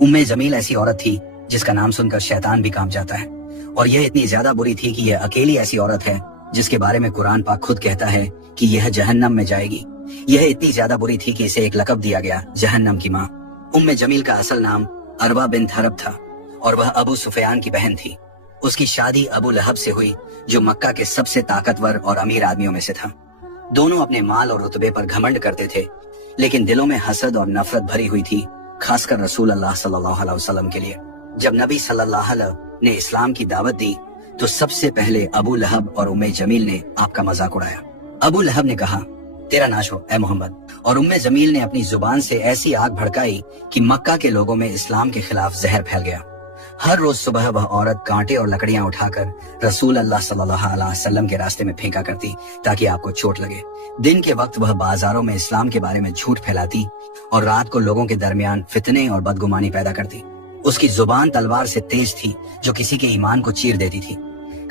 उम्मे जमील ऐसी औरत थी जिसका नाम सुनकर शैतान भी कांप जाता है, और यह इतनी ज्यादा बुरी थी कि यह अकेली ऐसी औरत है जिसके बारे में कुरान पाक खुद कहता है कि यह जहन्नम में जाएगी। यह इतनी ज्यादा बुरी थी कि इसे एक लक़ब दिया गया, जहन्नम की माँ। उम्मे जमील का असल नाम अरवा बिन्त हरब था और वह अबू सुफियान की बहन थी। उसकी शादी अबू लहब से हुई, जो मक्का के सबसे ताकतवर और अमीर आदमियों में से था। दोनों अपने माल और रुतबे पर घमंड करते थे, लेकिन दिलों में हसद और नफरत भरी हुई थी, खासकर रसूल अल्लाह सल्लल्लाहु अलैहि वसल्लम के लिए। जब नबी सल्लल्लाहु अलैहि ने इस्लाम की दावत दी तो सबसे पहले अबू लहब और उम्मे जमील ने आपका मजाक उड़ाया। अबू लहब ने कहा, तेरा नाश हो ए मोहम्मद, और उम्मे जमील ने अपनी जुबान से ऐसी आग भड़काई कि मक्का के लोगों में इस्लाम के खिलाफ जहर फैल गया। हर रोज सुबह वह औरत कांटे और लकड़ियां उठाकर रसूल अल्लाह सल्लल्लाहु अलैहि वसल्लम के रास्ते में फेंका करती ताकि आपको चोट लगे। दिन के वक्त वह बाजारों में इस्लाम के बारे में झूठ फैलाती और रात को लोगों के दरमियान फितने और बदगुमानी पैदा करती। उसकी जुबान तलवार से तेज थी जो किसी के ईमान को चीर देती थी।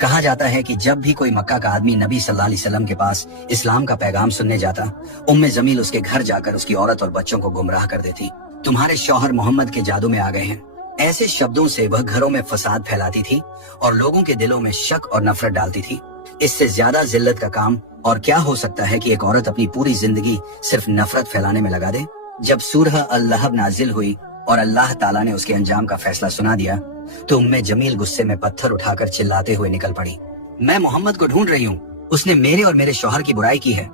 कहा जाता है कि जब भी कोई मक्का का आदमी नबी सल्लल्लाहु अलैहि वसल्लम के पास इस्लाम का पैगाम सुनने जाता, उम्मे जमील उसके घर जाकर उसकी औरत और बच्चों को गुमराह कर देती। तुम्हारे शौहर मोहम्मद के जादू में आ गए हैं। ऐसे शब्दों से वह घरों में फसाद फैलाती थी और लोगों के दिलों में शक और नफरत डालती थी। इससे ज्यादा जिल्लत का काम और क्या हो सकता है कि एक औरत अपनी पूरी जिंदगी सिर्फ नफरत फैलाने में लगा दे। जब सूरह अल-लहब नाजिल हुई और अल्लाह ताला ने उसके अंजाम का फैसला सुना दिया तो उम्मे जमील गुस्से में पत्थर उठाकर चिल्लाते हुए निकल पड़ी, मैं मोहम्मद को ढूंढ रही हूँ, उसने मेरे और मेरे शौहर की बुराई की है।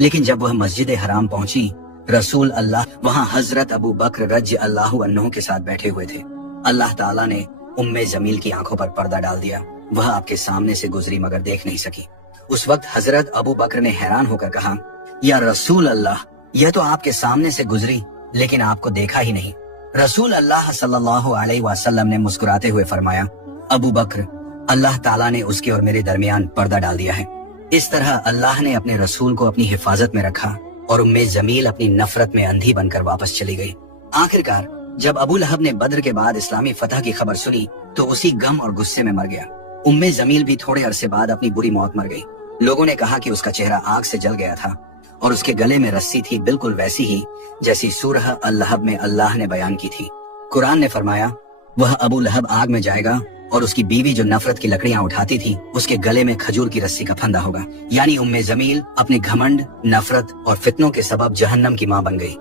लेकिन जब वह मस्जिद हराम पहुंची, रसूल अल्लाह वहाँ हजरत अबू बकर रज़ी अल्लाहु अन्हु के साथ बैठे हुए थे। अल्लाह ताला ने उम्मे जमील की आंखों पर पर्दा डाल दिया। वह आपके सामने से गुजरी मगर देख नहीं सकी। उस वक्त हजरत अबू बकर ने हैरान होकर कहा, या रसूल अल्लाह, यह तो आपके सामने से गुजरी लेकिन आपको देखा ही नहीं। रसूल अल्लाह सल्लल्लाहु अलैहि वसल्लम ने मुस्कुराते हुए फरमाया, अबू बकर, अल्लाह ताला ने उसके और मेरे दरमियान पर्दा डाल दिया है। इस तरह अल्लाह ने अपने रसूल को अपनी हिफाजत में रखा और उम्मे जमील अपनी नफरत में अंधी बनकर वापस चली गई। आखिरकार जब अबू लहब ने बद्र के बाद इस्लामी फतह की खबर सुनी तो उसी गम और गुस्से में मर गया। उम्मे जमील भी थोड़े अरसे बाद अपनी बुरी मौत मर गई। लोगों ने कहा कि उसका चेहरा आग से जल गया था और उसके गले में रस्सी थी, बिल्कुल वैसी ही जैसी सूरह अल-लहब में अल्लाह ने बयान की थी। कुरान ने फरमाया, वह अबू लहब आग में जाएगा और उसकी बीवी जो नफरत की लकड़ियां उठाती थी उसके गले में खजूर की रस्सी का फंदा होगा। यानी उम्मे जमील अपने घमंड, नफरत और फितनों के सबब जहन्नम की मां बन गई।